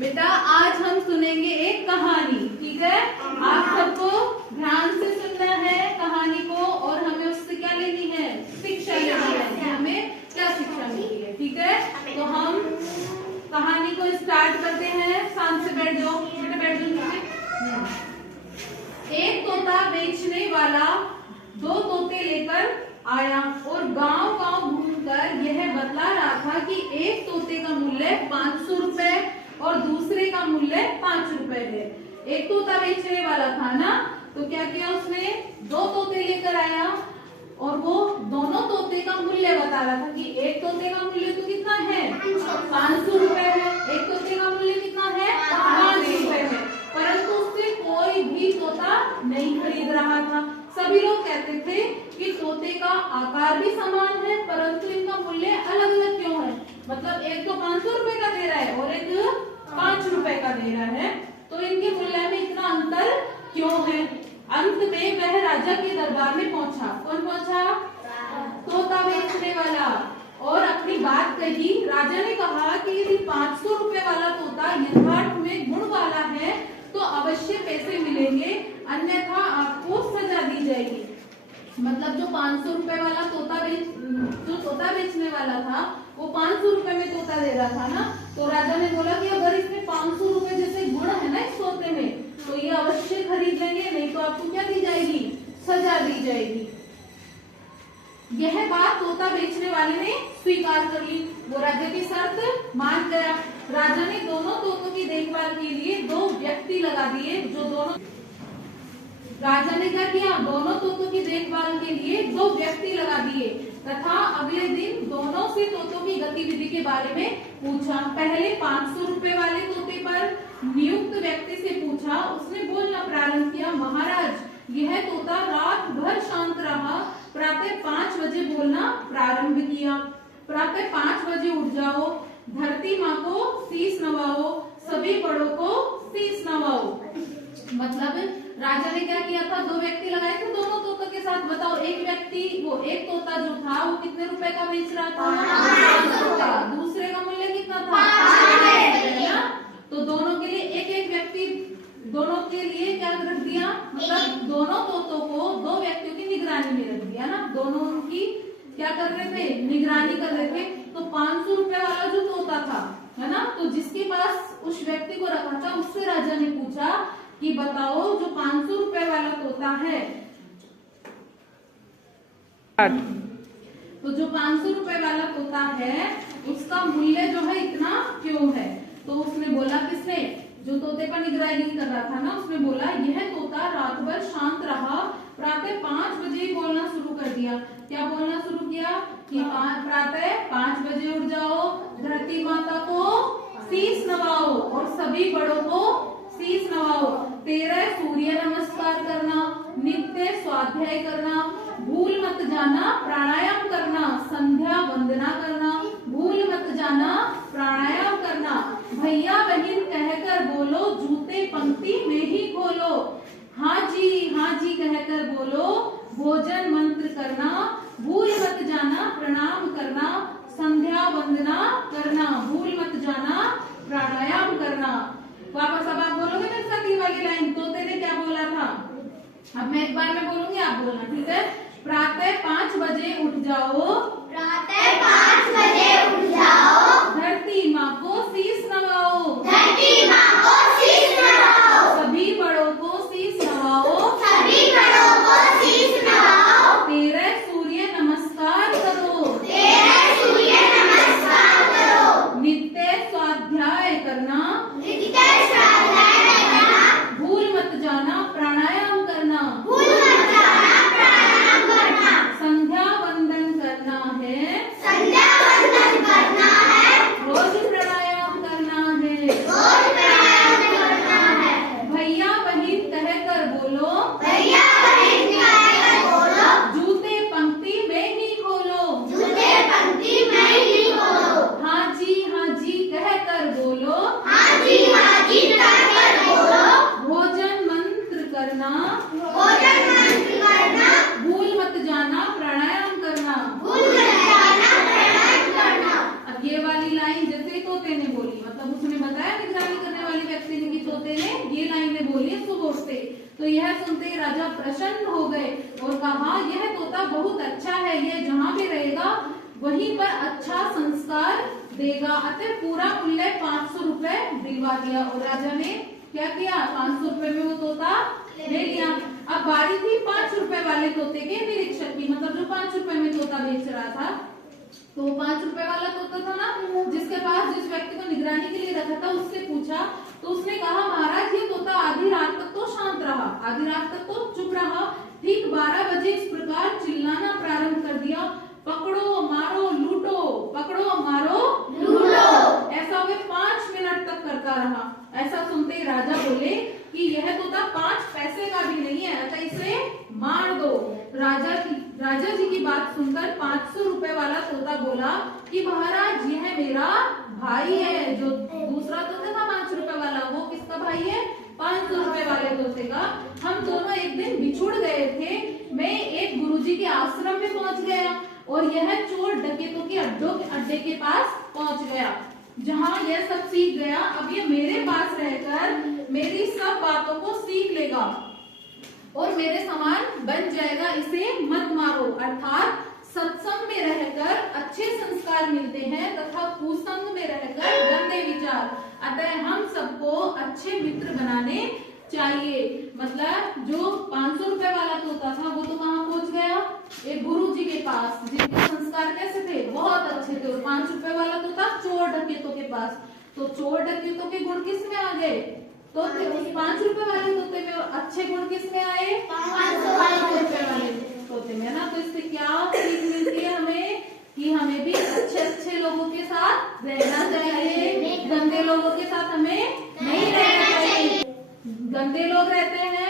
बेटा आज हम सुनेंगे एक कहानी, ठीक है। आप सबको ध्यान से सुनना है कहानी को और हमें उससे क्या लेनी है, शिक्षा लेनी है। हमें क्या शिक्षा मिली है, ठीक है। तो हम कहानी को स्टार्ट करते हैं। शांत से बैठ जाओ बेटा, बैठ जाओ। एक तोता बेचने वाला दो तोते लेकर आया और गांव-गांव घूमकर यह बतला रहा था कि एक तोते का मूल्य 500 रुपए और दूसरे का मूल्य 5 रुपए है। एक तोता बेचने वाला था ना, तो क्या किया उसने, दो तोते लेकर आया और वो दोनों तोते का मूल्य बता रहा था कि एक तोते का मूल्य तो कितना है, 500 रुपए है। एक तोते का मूल्य कितना है, 5 रुपए है। परंतु उससे कोई भी तोता नहीं खरीद रहा था। सभी लोग कहते थे कि तोते का आकार भी समान है परंतु इनका मूल्य अलग अलग क्यों है। मतलब एक तो 500 रुपए का दे रहा है और एक 5 रुपए का दे रहा है, तो इनके मूल्य में इतना अंतर क्यों है। अंत में वह राजा के दरबार में पहुंचा। कौन पहुंचा, तोता बेचने वाला, और अपनी बात कही। राजा ने कहा कि यदि 500 रुपए वाला तोता यथार्थ में गुण वाला है तो अवश्य पैसे मिलेंगे, अन्यथा आपको सजा दी जाएगी। मतलब जो 500 रुपए वाला जो तोता बेचने वाला था वो 500 रुपए में तोता दे रहा था ना, तो राजा ने बोला कि अगर इसमें 500 रुपए जैसे गुण है ना इस तोते में, तो ये अवश्य खरीद लेंगे, नहीं तो आपको क्या दी जाएगी, सजा दी जाएगी। यह बात तोता बेचने वाले ने स्वीकार कर ली। वो राजा की शर्त मान गया। राजा ने दोनों तोतों की देखभाल के लिए 2 व्यक्ति लगा दिए। राजा ने क्या किया, दोनों तोतों की देखभाल के लिए 2 व्यक्ति लगा दिए तथा अगले दिन दोनों से तोतों की गतिविधि के बारे में पूछा। पहले 500 रुपए वाले तोते पर नियुक्त व्यक्ति से पूछा। उसने बोलना प्रारंभ किया, महाराज यह तोता रात भर शांत रहा, प्रातः 5 बजे बोलना प्रारंभ किया। प्रातः 5 बजे उठ जाओ, धरती माँ को शीश नवाओ, सभी बड़ों को शीश नवाओ। मतलब राजा ने क्या किया था, 2 व्यक्ति लगाए थे दोनों तोतों के साथ। बताओ एक तोता जो था वो कितने रुपए का बेच रहा था, 500 का। दूसरे का मूल्य कितना था, 5 ना। तो दोनों के लिए एक व्यक्ति, दोनों के लिए क्या रख दिया, मतलब दोनों तोतों को 2 व्यक्तियों की निगरानी में रख दिया ना। दोनों उनकी क्या कर रहे थे, निगरानी कर रहे थे। तो 500 रुपए वाला जो तोता था है ना, तो जिसके पास उस व्यक्ति को रखा था उससे राजा ने पूछा कि बताओ जो 500 रुपए वाला तोता है, तो जो 500 रुपए वाला तोता है उसका मूल्य जो है इतना क्यों है। तो उसने बोला, किसने, जो तोते पर निगरानी कर रहा था ना, उसने बोला यह तोता रात भर शांत रहा, प्रातः 5 बजे बोलना शुरू कर दिया। क्या बोलना शुरू किया कि प्रातः 5 बजे उठ जाओ, धरती माता को शीश नवाओ और सभी बड़ों को शीश नवाओ, 13 सूर्य नमस्कार करना, नित्य स्वाध्याय करना, भूल मत जाना प्राणायाम करना, संध्या वंदना करना, भूल मत जाना प्राणायाम करना, भैया बहन कहकर बोलो, जूते पंक्ति में ही खोलो, हाँ जी कहकर बोलो, भोजन मंत्र करना, भूल मत जाना प्रणाम करना, संध्या वंदना करना, भूल मत जाना प्राणायाम करना। वापस अब आप बोलोगे मेरे साथ ये वाली लाइन, तोते ने क्या बोला था। अब मैं एक बार में बोलूंगी, आप बोलना, ठीक है। प्रातः 5 बजे उठ जाओ, प्रातः 5 बजे उठ जाओ, धरती माँ को शीश नवाओ, धरती माँ को शीश नवाओ, सभी बड़ों को शीश नवाओ, सभी बड़ों को शीश नवाओ, 13 सूर्य नमस्कार करो, 13 सूर्य नमस्कार करो, नित्य स्वाध्याय करना, नित्य स्वाध्याय करना, भूल मत जाना प्राणायाम करना, भूल मत जाना प्राणायाम करना, संध्या वंदन करना है, संध्या वंदन करना है, रोज प्राणायाम करना है, रोज प्राणायाम करना है, भैया बहन कहकर बोलो, भैया बहन कहकर बोलो, जूते पंक्ति में ही खोलो, जूते पंक्ति में ही खोलो, हाँ जी कहकर बोलो, हाँ तोते ने ये लाइनें बोली सुबह से। तो यह सुनते ही राजा प्रसन्न हो गए और कहा यह तोता बहुत अच्छा है, यह जहाँ भी रहेगा वहीं पर अच्छा संस्कार देगा। अतः पूरा मूल्य 500 रुपए दिलवा दिया और राजा ने क्या किया, 500 रुपए में वो तोता ले लिया। अब बारी थी 5 रुपए वाले तोते के निरीक्षक की, मतलब जो 5 रुपए में तोता बेच रहा था। तो 5 रुपए वाला तोता था ना, जिसके पास जिस व्यक्ति को निगरानी के लिए रखा था, उससे पूछा तो उसने कहा महाराज ये तोता आधी रात तक तो शांत रहा, आधी रात तक तो चुप रहा, ठीक 12 बजे इस प्रकार चिल्लाना प्रारंभ कर दिया, पकड़ो मारो लूटो, पकड़ो मारो लूटो। ऐसा वे 5 मिनट तक करता रहा। ऐसा सुनते ही राजा बोले कि यह तोता 5 पैसे का भी नहीं है, अतः इसे मार दो। राजा जी की बात सुनकर 500 रुपए वाला तोता बोला कि महाराज यह मेरा भाई है। जो दूसरा तोता था 5 रुपए वाला, वो किसका भाई है, 500 रुपए वाले तोते का। हम दोनों एक दिन बिछुड़ गए थे, मैं एक गुरुजी के आश्रम में पहुंच गया और यह चोर डकैतों के अड्डे के पास पहुंच गया, जहाँ यह सब सीख गया। अब ये मेरे पास रहकर मेरी सब बातों को सीख लेगा और मेरे समान बन जाएगा, इसे मत मारो। अर्थात सत्संग में रहकर अच्छे संस्कार मिलते हैं तथा कुसंग में रहकर गंदे विचार। अतः हम सबको अच्छे मित्र बनाने चाहिए। मतलब जो 500 रुपए वाला तोता था वो तो कहाँ पहुंच गया, एक गुरु जी के पास, जिनके संस्कार कैसे थे, बहुत अच्छे थे। और 5 रुपए वाला तोता चोर डकैतों के पास, तो चोर डकैतों के गुण किस में आ गए, तो उस 5 रुपए वाले तोते में। और अच्छे गुण किस में आए, 500 रुपए वाले तोते में ना। तो इससे क्या सीख मिलती है हमें कि हमें भी अच्छे लोगों के साथ रहना चाहिए, गंदे लोगों के साथ हमें नहीं रहना चाहिए। गंदे लोग रहते हैं